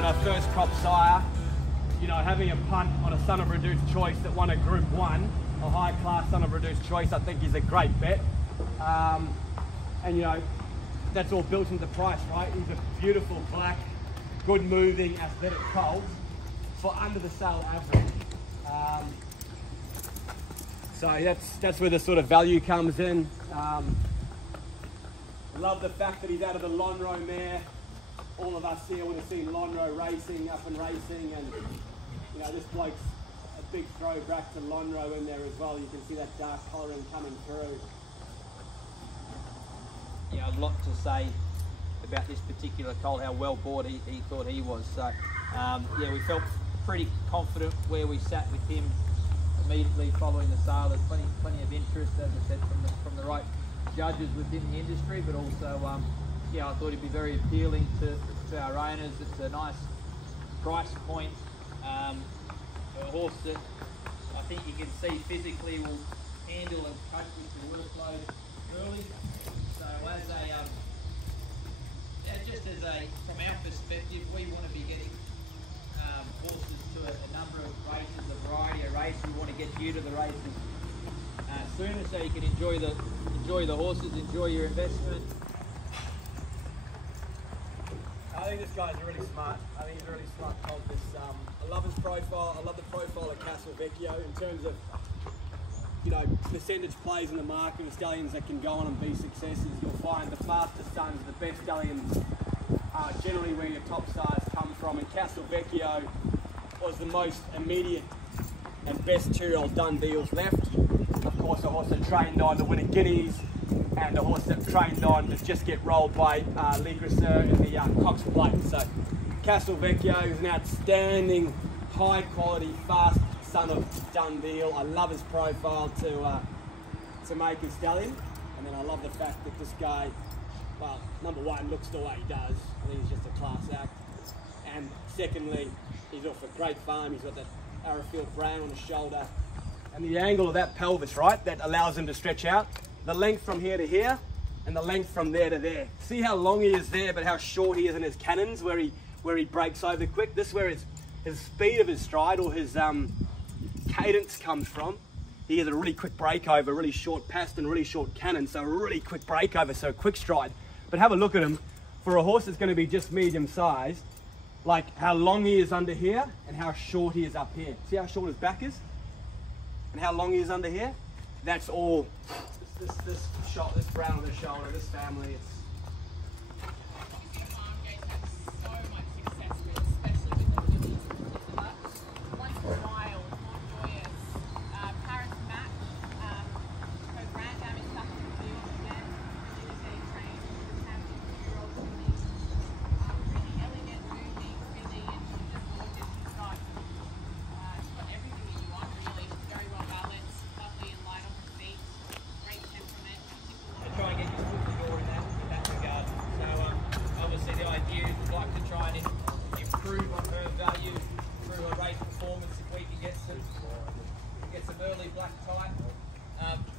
on a first crop sire, you know, having a punt on a son of reduced choice that won a Group 1, a high class son of reduced choice, I think is a great bet. And you know, that's all built into the price, right? He's a beautiful black, good moving, athletic colt for under the sale average. So that's where the sort of value comes in. Love the fact that he's out of the Lonhro mare. All of us here would have seen Lonhro racing, up and racing, and you know, this bloke's a big throwback to Lonhro in there as well. You can see that dark colouring coming through. Yeah, a lot to say about this particular colt, how well bought he thought he was. So yeah, we felt pretty confident where we sat with him immediately following the sale. There's plenty of interest, as I said, from the right judges within the industry, but also yeah, I thought he'd be very appealing to our owners. It's a nice price point. A horse that I think you can see physically will handle and cope with the workload early. So from our perspective, we want to be getting horses to a number of races, a variety of races. We want to get you to the races sooner, so you can enjoy the horses, enjoy your investment. I think this guy's really smart. I think he's a really smart colt. I love his profile. I love the profile of Castle Vecchio in terms of, you know, percentage plays in the market of stallions that can go on and be successes. You'll find the fastest sons, the best stallions, are generally where your top stars come from. And Castle Vecchio was the most immediate and best 2-year-old done deals left. Of course, a horse that trained on to win at Guineas, and a horse that trained on to just get rolled by Le Grisseur in the Cox Plate. So Castle Vecchio is an outstanding, high quality, fast son of done deal. I love his profile to make a stallion, and then I love the fact that this guy, well, number one, looks the way he does. I think he's just a class act, and secondly, he's off a great farm. He's got that Arrowfield brand on his shoulder, and the angle of that pelvis, right, that allows him to stretch out. The length from here to here, and the length from there to there. See how long he is there, but how short he is in his cannons, where he breaks over quick. This is where his speed of his stride, or his cadence, comes from. He has a really quick breakover, really short past and really short cannon, so a really quick breakover, so a quick stride. But have a look at him. For a horse that's going to be just medium sized, like how long he is under here and how short he is up here. See how short his back is? And how long he is under here? That's all this brown on the shoulder, this family. It's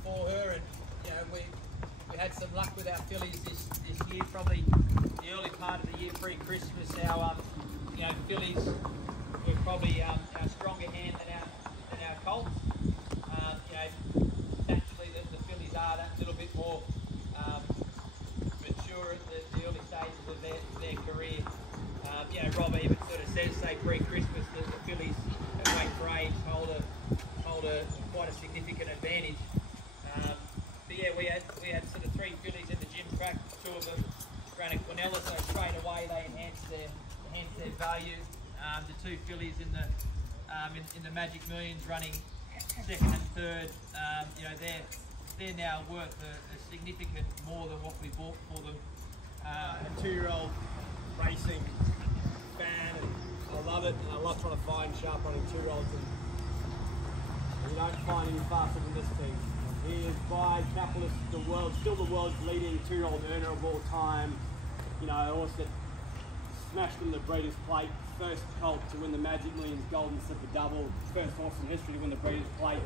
for her, and you know, we had some luck with our fillies this year. Probably the early part of the year pre-Christmas, our you know, fillies were probably our stronger hand than our colts. You know, naturally the fillies are that little bit more mature at the early stages of their career. You know, Rob even sort of says, say pre-Christmas, that the fillies at weight for age hold quite a significant advantage. But yeah, we had sort of 3 fillies in the gym track. 2 of them ran a Quinella, so straight away they enhanced their value. The 2 fillies in the Magic Millions running 2nd and 3rd, you know, they're now worth a significant more than what we bought for them. A 2-year-old racing fan, and I love it. And I love trying to find sharp running 2-year-olds, and you don't find any faster than this thing. He is by Capitalist, still the world's leading 2-year-old earner of all time. You know, a horse that smashed in the Breeders' Plate, first colt to win the Magic Millions Golden Slipper Double, first horse in history to win the Breeders' Plate.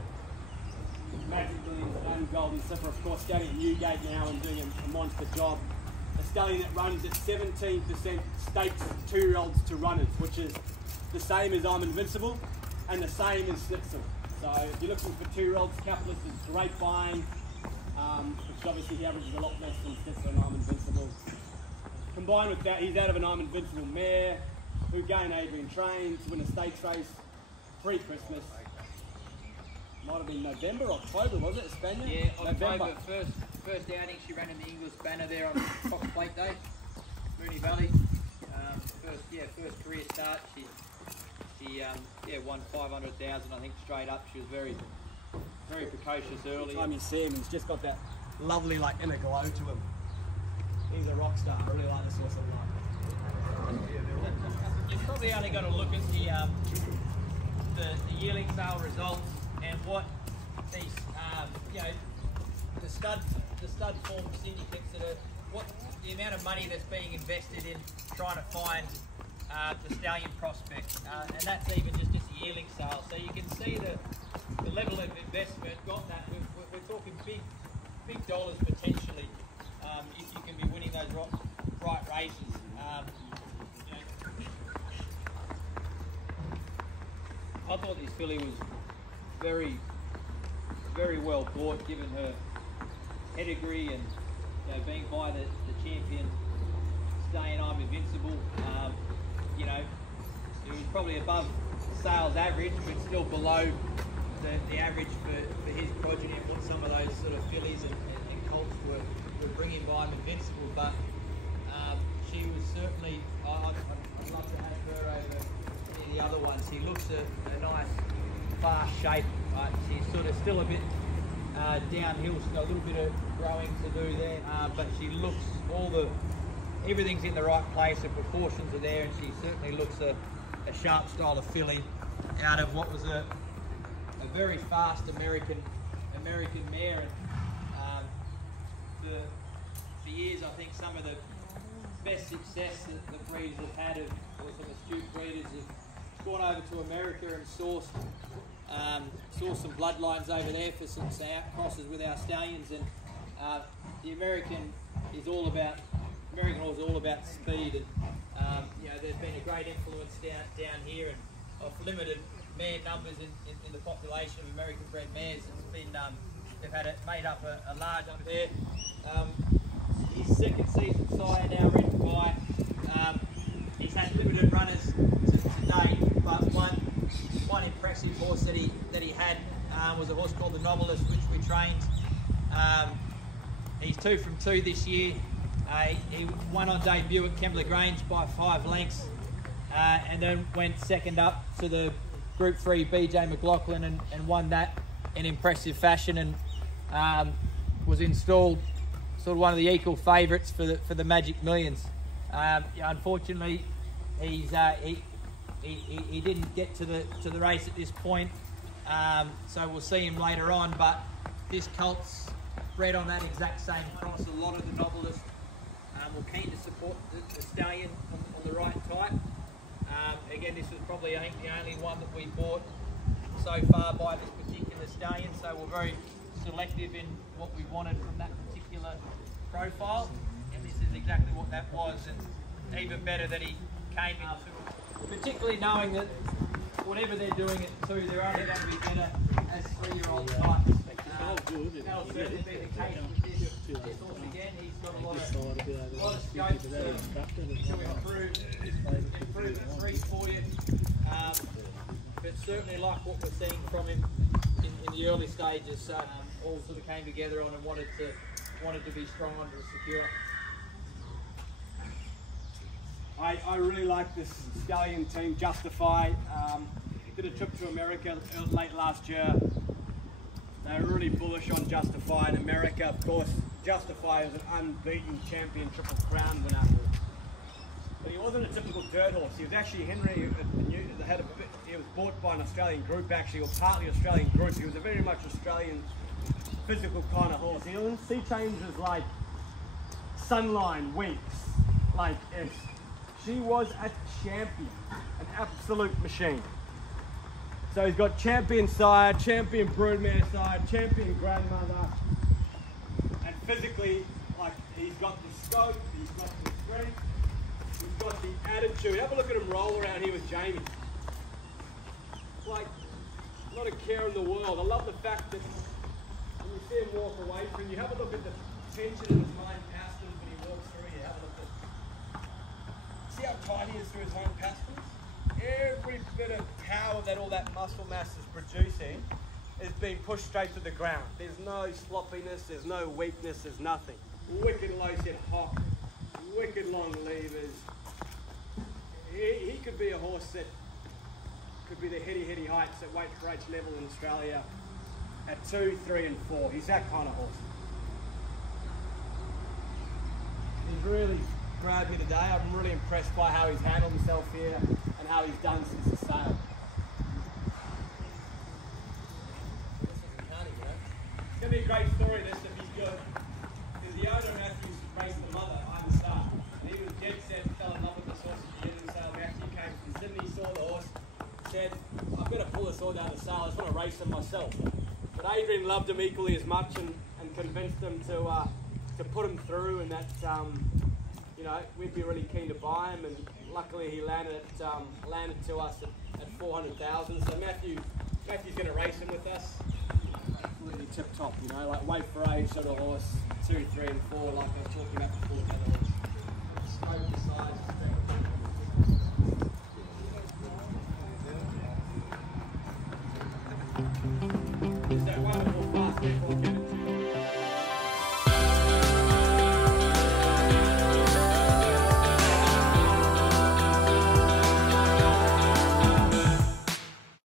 Magic Millions and Golden Slipper, of course, going at Newgate now and doing a monster job. A stallion that runs at 17% stakes 2-year-olds to runners, which is the same as I'm Invincible and the same as Schnitzel. So if you're looking for 2-year-olds, Capitalist is great buying, which obviously he averages a lot less than Schnitzel and I'm Invincible. Combined with that, he's out of an I'm Invincible mare who gained Adrian trained to win a stakes race pre-Christmas. Might have been November, October, was it, Spaniard? Yeah, November. October, first outing she ran in the English banner there on Fox Plate Day, Moonee Valley. First career start. She won 500,000, I think, straight up. She was very precocious early. Every time you see him, he's just got that lovely inner glow to him. He's a rock star. I really like this horse a lot. You've probably only got to look at the yearling sale results and what these the stud form syndicates that are what the amount of money that's being invested in trying to find the stallion prospect, and that's even just a yearling sale. So you can see the level of investment. Got that? We're talking big dollars potentially if you can be winning those right races. I thought this filly was very well bought, given her pedigree and being by the champion, staying I'm Invincible. It was probably above sales average, but still below the average for his progeny and what some of those sort of fillies and colts were bringing by I'm Invincible. But she was certainly, I'd love to have her over any of the other ones. She looks a nice, fast shape. She's sort of still a bit downhill, still a little bit of growing to do there, but she looks everything's in the right place, the proportions are there, and she certainly looks a sharp style of filly out of what was a very fast American mare. And for years, I think some of the best success that the breeders have had, or some astute breeders, have gone over to America and sourced some bloodlines over there for some outcrosses with our stallions. And the American horse is all about speed, and there's been a great influence down here, and of limited mare numbers in the population of American bred mares. It's been they've made up a large number there. His second season sire now ridden by. He's had limited runners today, but one impressive horse that he had was a horse called the Novelist, which we trained. He's 2 from 2 this year. He won on debut at Kembla Grange by 5 lengths, and then went second up to the Group 3 BJ McLaughlin and won that in impressive fashion, and was installed sort of one of the equal favourites for the Magic Millions. Unfortunately, he didn't get to the race at this point, so we'll see him later on. But this colt's bred on that exact same cross. A lot of the Novelists were keen to support the stallion on the right type. Again, this was probably, I think, the only one that we bought so far by this particular stallion, so we're very selective in what we wanted from that particular profile, and this is exactly what that was, and even better that he came into, particularly knowing that whatever they're doing at 2, they're only going to be better as 3-year-old types. That'll certainly be the case with this horse again. He's got a lot of scope to improve the 3 for you. But certainly like what we're seeing from him in the early stages, all sort of came together on and wanted to be strong on to secure. I really like this stallion team, Justify. Did a trip to America late last year. They were really bullish on Justify in America. Of course, Justify is an unbeaten champion Triple Crown winner. But he wasn't a typical dirt horse. He was actually Henry. He was bought by an Australian group, actually, or partly Australian group. He was a very much Australian physical kind of horse. He was sea changes like Sunline, Winks, like if she was a champion, an absolute machine. So he's got champion sire, champion broodmare sire, champion grandmother, and physically, like, he's got the scope, he's got strength. He's got the attitude. Have a look at him roll around here with Jamie. Like, not a care in the world. I love the fact that when you see him walk away from you, have a look at the tension in his mind pastures when he walks through you. Have a look at, see how tight he is through his own pastures? Every bit of power that all that muscle mass is producing is being pushed straight to the ground. There's no sloppiness, there's no weakness, there's nothing. Wicked low set hock, wicked long levers. He could be a horse that could be the heady heights at weight for H level in Australia at 2, 3 and 4. He's that kind of horse. He's really grabbed me today. I'm really impressed by how he's handled himself here and how he's done since the sale. It's going to be a great story, this, if he's good. Because the owner, Matthew's raced the mother, I'm the star. And he was dead set, fell in love with this horse at the end of the sale. Matthew came from Sydney, saw the horse, said, I've got to pull this horse out of the sale, I just want to race him myself. But Adrian loved him equally as much and convinced him to put him through, and that you know, we'd be really keen to buy him, and luckily he landed to us at 400,000. So Matthew's going to race him with us. Absolutely tip top, you know, like weight for age sort of horse, 2, 3 and 4, like I was talking about before. Scope the size, that wonderful fast